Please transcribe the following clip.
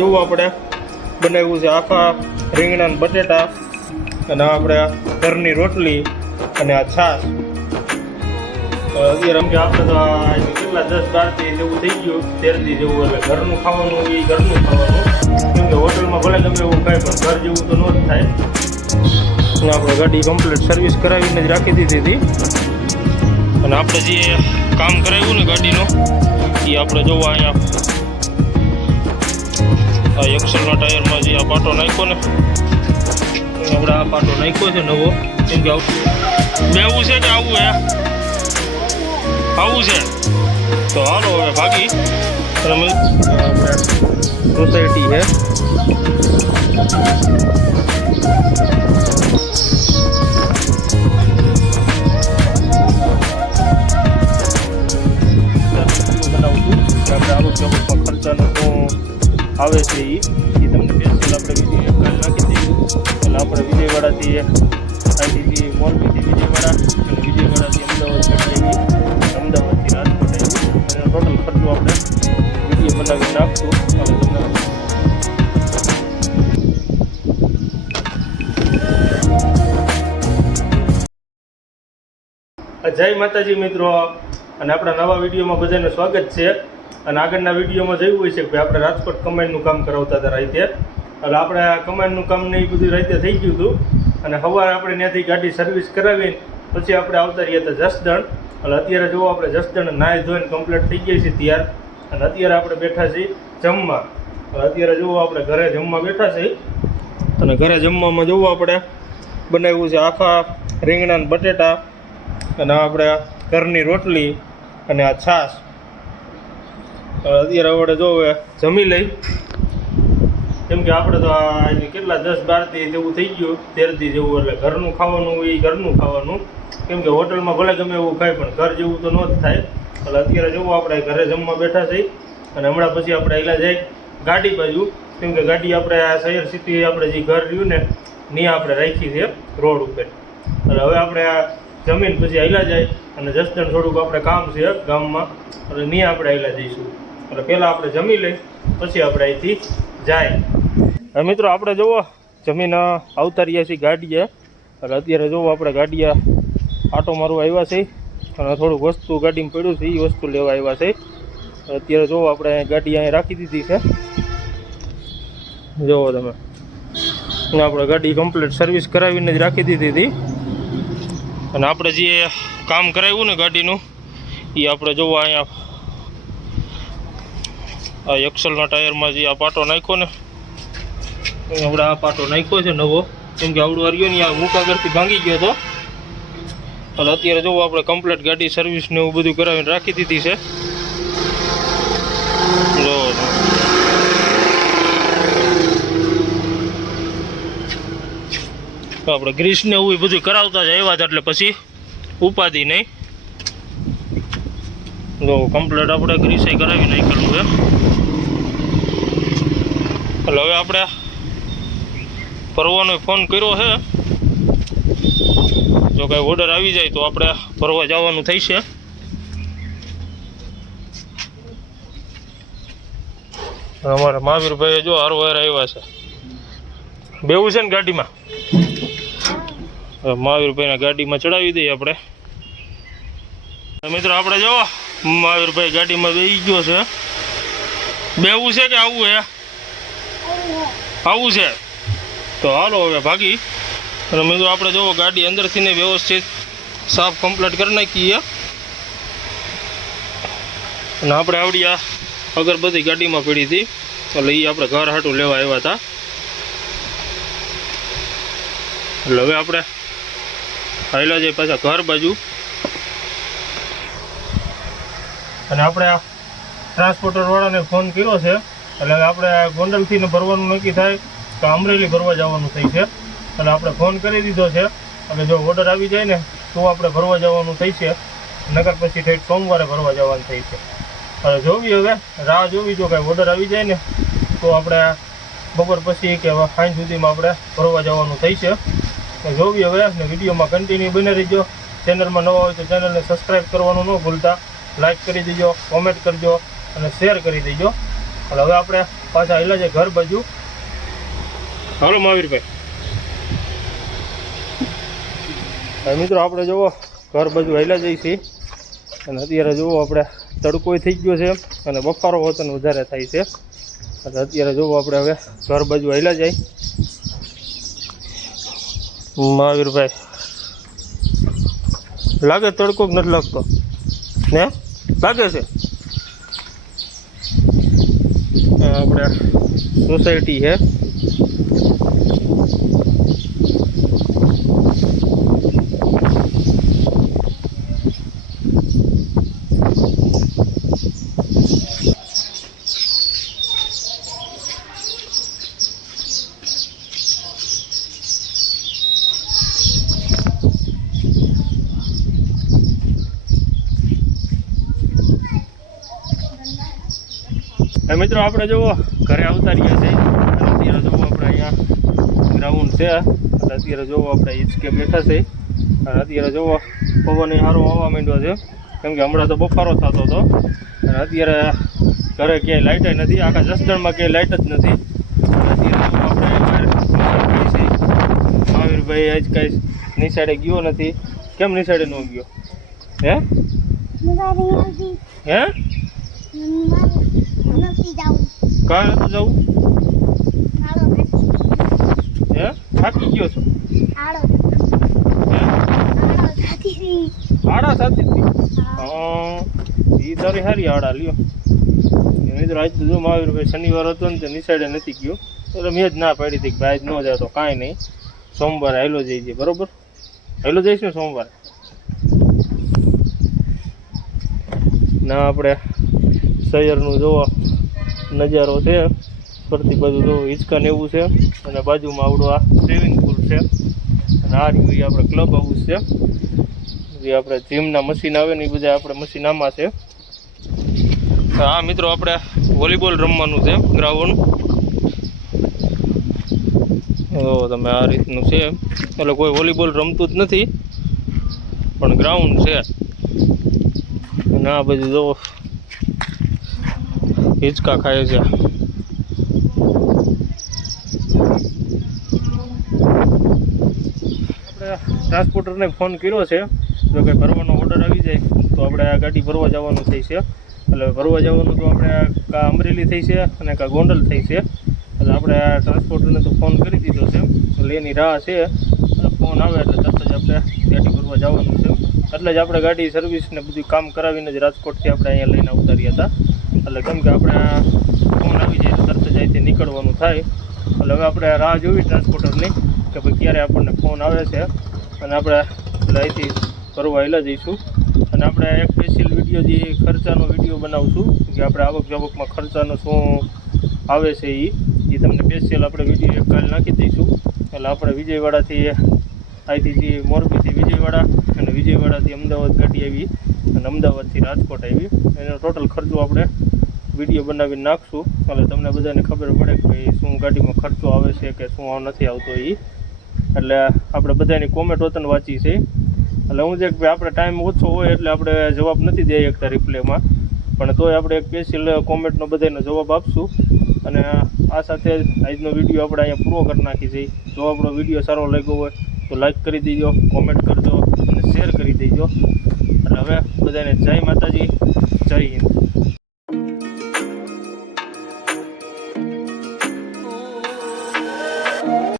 જોવું આપણે. બનાવ્યું છે આખા રીંગણા બટેટા અને આપણે ઘરની રોટલી અને આ છાશ. અત્યારે એમ આપણે તો કેટલા દસ બારથી જેવું થઈ ગયું. તેર જેવું એટલે ઘરનું ખાવાનું એ ઘરનું ખાવાનું. કેમ હોટલમાં ભલે ગમે એવું કાંઈ પણ ઘર જેવું તો ન જ થાય. અને આપણે ગાડી કમ્પ્લીટ સર્વિસ કરાવીને જ રાખી દીધી હતી. અને આપણે જે કામ કરાવ્યું ને ગાડીનું, એ આપણે જોવા અહીંયા આ એક્સલના ટાયરમાં જે આ પાટો નાખ્યો ને, એ આપણે આ પાટો નાખ્યો છે નવો. કેમ કે આવું બેવું છે કે આવું હે. આવું છે. તો હાલો હવે ભાગી. અને આપણે સોસાયટી છે બનાવું છું. કે આપણે આવું ચોક્કસમાં ખર્ચાનો શું આવે છે એ એ તમને સ્પેશિયલ આપણે કાલ નાખી દઈશું અને આપણે વિજયવાડાથી અહીંથી મોરબીથી વિજયવાડા અને વિજયવાડાથી અમદાવાદ ચડી અમદાવાદથી રાજકોટ આવી. અને ટોટલ ખર્ચો આપણે વીડિયો બનાવી નાખશું અને તમને જય માતાજી મિત્રો. અને આપણા નવા વિડીયોમાં બધાને સ્વાગત છે. અને આગળના વિડીયોમાં જોયું હોય છે કે આપણે રાજકોટ કમાન્ડનું કામ કરાવતા હતા રાતે એટલે આપણે આ કમાન્ડનું કામ ને એ બધું રાતે થઈ ગયું હતું. અને સવારે આપણે ત્યાંથી ગાડી સર્વિસ કરાવી પછી આપણે આવતા રહ્યા હતા જસદણ. એટલે અત્યારે જુઓ આપણે જસદણ નાહી ધોઈને કમ્પ્લીટ થઈ ગઈ છે ત્યાર. અને અત્યારે આપણે બેઠા છીએ જમવા. અત્યારે જુઓ આપણે ઘરે જમવા બેઠા છીએ. અને ઘરે જમવામાં જુઓ આપણે બનાવ્યું છે આખા રીંગણા બટેટા. અને આપણે ઘરની રોટલી અને આ છાશ. અત્યારે આપણે જો જમી લઈ. કેમ કે આપણે તો કેટલા દસ બારથી જેવું થઈ ગયું તેરથી જેવું, એટલે ઘરનું ખાવાનું એ ઘરનું ખાવાનું. કેમ કે હોટલમાં ભલે ગમે એવું ખાય, પણ ઘર જેવું તો ન જ થાય. એટલે અત્યારે જોવું આપણે ઘરે જમવા બેઠા છીએ, અને હમણાં પછી આપણે એલા જાય ગાડી બાજુ. કેમ કે ગાડી આપણે આ શહેર સિટી આપણે જે ઘર રહ્યું ને ત્યાં આપણે રાખી છે રોડ ઉપર. એટલે હવે આપણે આ જમીન પછી હાલ્યા જાય, અને જસદણ થોડુંક આપણે કામ છે ગામમાં, એટલે ત્યાં આપણે હાલ્યા જઈશું. એટલે પહેલાં આપણે જમી લઈ, પછી આપણે અહીંથી જાય. મિત્રો, આપણે જુઓ, જમીન આવતા રહ્યા છીએ ગાડીએ. એટલે અત્યારે જુઓ, આપણે ગાડીએ આટો મારવા આવ્યા છે અને થોડુંક વસ્તુ ગાડીમાં પડ્યું છે એ વસ્તુ લેવા આવ્યા છે. અત્યારે જુઓ, આપણે ગાડી અહીં રાખી દીધી છે. જુઓ તમે. આપણે ગાડી કમ્પ્લીટ સર્વિસ કરાવીને જ રાખી દીધી હતી. અને આપણે જે કામ કરાવ્યું ને ગાડીનું એ આપણે જોવા અહીંયા આ એક્સલના ટાયરમાં જે આ પાટો નાખ્યો ને આપણે આ પાટો નાખ્યો છે નવો. કેમ કે આવડું હર્યો ને આ મુકાગરથી ભાંગી ગયો હતો. એટલે અત્યારે જોવો આપણે કમ્પ્લીટ ગાડી સર્વિસ ને એવું બધું કરાવીને રાખી દીધી છે. આપણે ગ્રીસ ને એવું બધું કરાવતા જ આવ્યા એટલે પછી ઉપાધિ નહીં. જો કમ્પ્લીટ આપણે ગ્રીસે કરાવી નાખેલું છે. એટલે હવે આપણે ભરવાનો ફોન કર્યો છે. જો કાંઈ ઓર્ડર આવી જાય તો આપણે ભરવા જવાનું થઈ છે અમારા મહાવીરભાઈ જો હારો હાર આવ્યા છે. બેવું છે ને ગાડીમાં? હવે મહાવીરભાઈના ગાડીમાં ચડાવી દઈએ આપણે. મિત્રો, આપણે જો મહાવીરભાઈ ગાડીમાં બેસી ગયો છે. બેવું છે કે આવું હે આવું છે. તો હાલો હવે ભાગી. અને મિત્રો આપણે જો ગાડી અંદરથી ને વ્યવસ્થિત સાફ કમ્પ્લીટ કરી નાખીએ. અને આપણે આવડી આ અગરબત્તી ગાડીમાં પડી હતી, એટલે એ આપણે ઘર હાટું લેવા આવ્યા હતા. એટલે હવે આપણે હાઈલા જઈએ પાછા ઘર બાજુ. અને આપણે આ ટ્રાન્સપોર્ટર વાળાને ફોન કર્યો છે. એટલે હવે આપણે ગોંડલથી ને ભરવાનું નક્કી થાય તો અમરેલી ભરવા જવાનું થઈ છે. એટલે આપણે ફોન કરી દીધો છે. એટલે જો ઓર્ડર આવી જાય ને, તો આપણે ભરવા જવાનું થઈ છે. નગર પછી થઈ સોમવારે ભરવા જવાનું થઈ છે. એટલે જોવી હવે, રાહ જોવી જો કાંઈ ઓર્ડર આવી જાય ને, તો આપણે બપોર પછી કે સાંજ સુધીમાં આપણે ભરવા જવાનું થઈ છે. તો જોવી હવે ને વિડીયોમાં કન્ટિન્યુ બને રહીજો. ચેનલમાં નવા હોય તો ચેનલને સબસ્ક્રાઈબ કરવાનું ન ભૂલતા. લાઈક કરી દેજો કોમેન્ટ કરજો અને શેર કરી દેજો. એટલે હવે આપણે પાછા હેલા જાય ઘર બાજુ. હાલો મહાવીરભાઈ. હવે મિત્રો આપણે જુઓ ઘર બાજુ હેલા જઈ છીએ અને અત્યારે જુઓ આપણે તડકોય થઈ ગયો છે અને બફારો વતન વધારે થાય છે. એટલે અત્યારે જુઓ આપણે હવે ઘર બાજુ હેલા જાય મહાવીરભાઈ. લાગે તડકો નથી લાગતો? ને? લાગે છે આ આપણે સોસાયટી છે. એ મિત્રો આપણે જુઓ ઘરે આવતા રહ્યા છે. અત્યારે જુઓ આપણે અહીંયા ગ્રાઉન્ડ છે. અને અત્યારે જુઓ આપણે હિંચકે બેઠા છે. અને અત્યારે જુઓ પવન સારો આવવા માંડ્યો છે. કેમ કે હમણાં તો બફારો થતો હતો. અને અત્યારે ઘરે ક્યાંય લાઇટ નથી. આખા જસદણમાં ક્યાંય લાઇટ જ નથી. મહાવીરભાઈ આજ કાંઈ નિશાળે ગયો નથી. કેમ નિશાળે ન ગયો? હે? હે? કાં નતું જવું હે? થાકી ગયો છો. આડા સાથે હા. એ તારી સારી આડા લ્યો. મિત્રો આજ તો જો મહાવીરભાઈ શનિવાર હતો ને તો નિશાળે નથી ગયો. એટલે મેં જ ના પાડી હતી કે ભાઈ ન જાય તો કાંઈ નહીં. સોમવારે હાલો જઈએ બરોબર? હાલો જઈશું સોમવારે. ના આપણે શહેરનું જોવો. નજારો છે. ફરતી બાજુ તો હિંચકાને એવું છે. અને બાજુમાં આવડો આ સ્વિમિંગ પુલ છે. અને આ રહ્યું આપણે ક્લબ હાઉસ છે. જે આપણે જીમના મશીન આવે ને એ બધા આપણે મશીન આમાં છે. હા મિત્રો આપણે વોલીબોલ રમવાનું છે ગ્રાઉન્ડ તો તમે આ રીતનું છે. એટલે કોઈ વોલીબોલ રમતું જ નથી. પણ ગ્રાઉન્ડ છે. અને આ બધું જો હિંચકા ખાય છે. આપણે ટ્રાન્સપોર્ટરને ફોન કર્યો છે. જો કે ભરવાનો ઓર્ડર આવી જાય, તો આપણે આ ગાડી ભરવા જવાનું થઈ છે. એટલે ભરવા જવાનું તો આપણે કા અમરેલી થઈ છે અને કા ગોંડલ થઈ છે. એટલે આપણે આ ટ્રાન્સપોર્ટરને તો ફોન કરી દીધો છે. એટલે એની રાહ છે. ફોન આવે એટલે તરત જ આપણે ગાડી ભરવા જવાનું છે. એટલે જ આપણે ગાડી સર્વિસ ને બધું કામ કરાવીને જ રાજકોટથી આપણે અહીંયા લઈને ઉતાર્યા હતા. એટલે કેમ કે આપણે ફોન આવી જાય, તરત જ અહીંથી નીકળવાનું થાય. એટલે હવે આપણે રાહ જોવી ટ્રાન્સપોર્ટરની કે ભાઈ ક્યારે આપણને ફોન આવે છે. અને આપણે એટલે અહીંથી ફરવા એલા જઈશું. અને આપણે એક સ્પેશિયલ વીડિયો જે ખર્ચાનો વીડિયો બનાવશું, કે આપણે આવક જાવકમાં ખર્ચાનો શું આવે છે એ એ તમને સ્પેશિયલ આપણે વીડિયો એક કાલ નાખી દઈશું. એટલે આપણે વિજયવાડાથી અહીંથી જે મોરબીથી વિજયવાડા અને વિજયવાડાથી અમદાવાદ ગાડી આવી. અને અમદાવાદથી રાજકોટ આવી. એનો ટોટલ ખર્ચો આપણે વીડિયો બનાવી નાખશું. એટલે તમને બધાને ખબર પડે કે ભાઈ શું ગાડીમાં ખર્ચો આવે છે કે શું નથી આવતો એ એટલે આપણે બધાની કોમેન્ટ વતન વાંચી છે. એટલે હું છે કે આપણે ટાઈમ ઓછો હોય એટલે આપણે જવાબ નથી દઈ શકતા રિપ્લેમાં પણ તોય આપણે એક સ્પેશિયલ કોમેન્ટનો બધાનો જવાબ આપશું. અને આ સાથે જ આજનો વીડિયો આપણે અહીંયા પૂરો કરી નાખી છે. જો આપણો વીડિયો સારો લાગ્યો હોય તો લાઈક કરી દેજો કોમેન્ટ કરજો અને શેર કરી દેજો. એટલે હવે બધાને જય માતાજી, જય હિન્દ.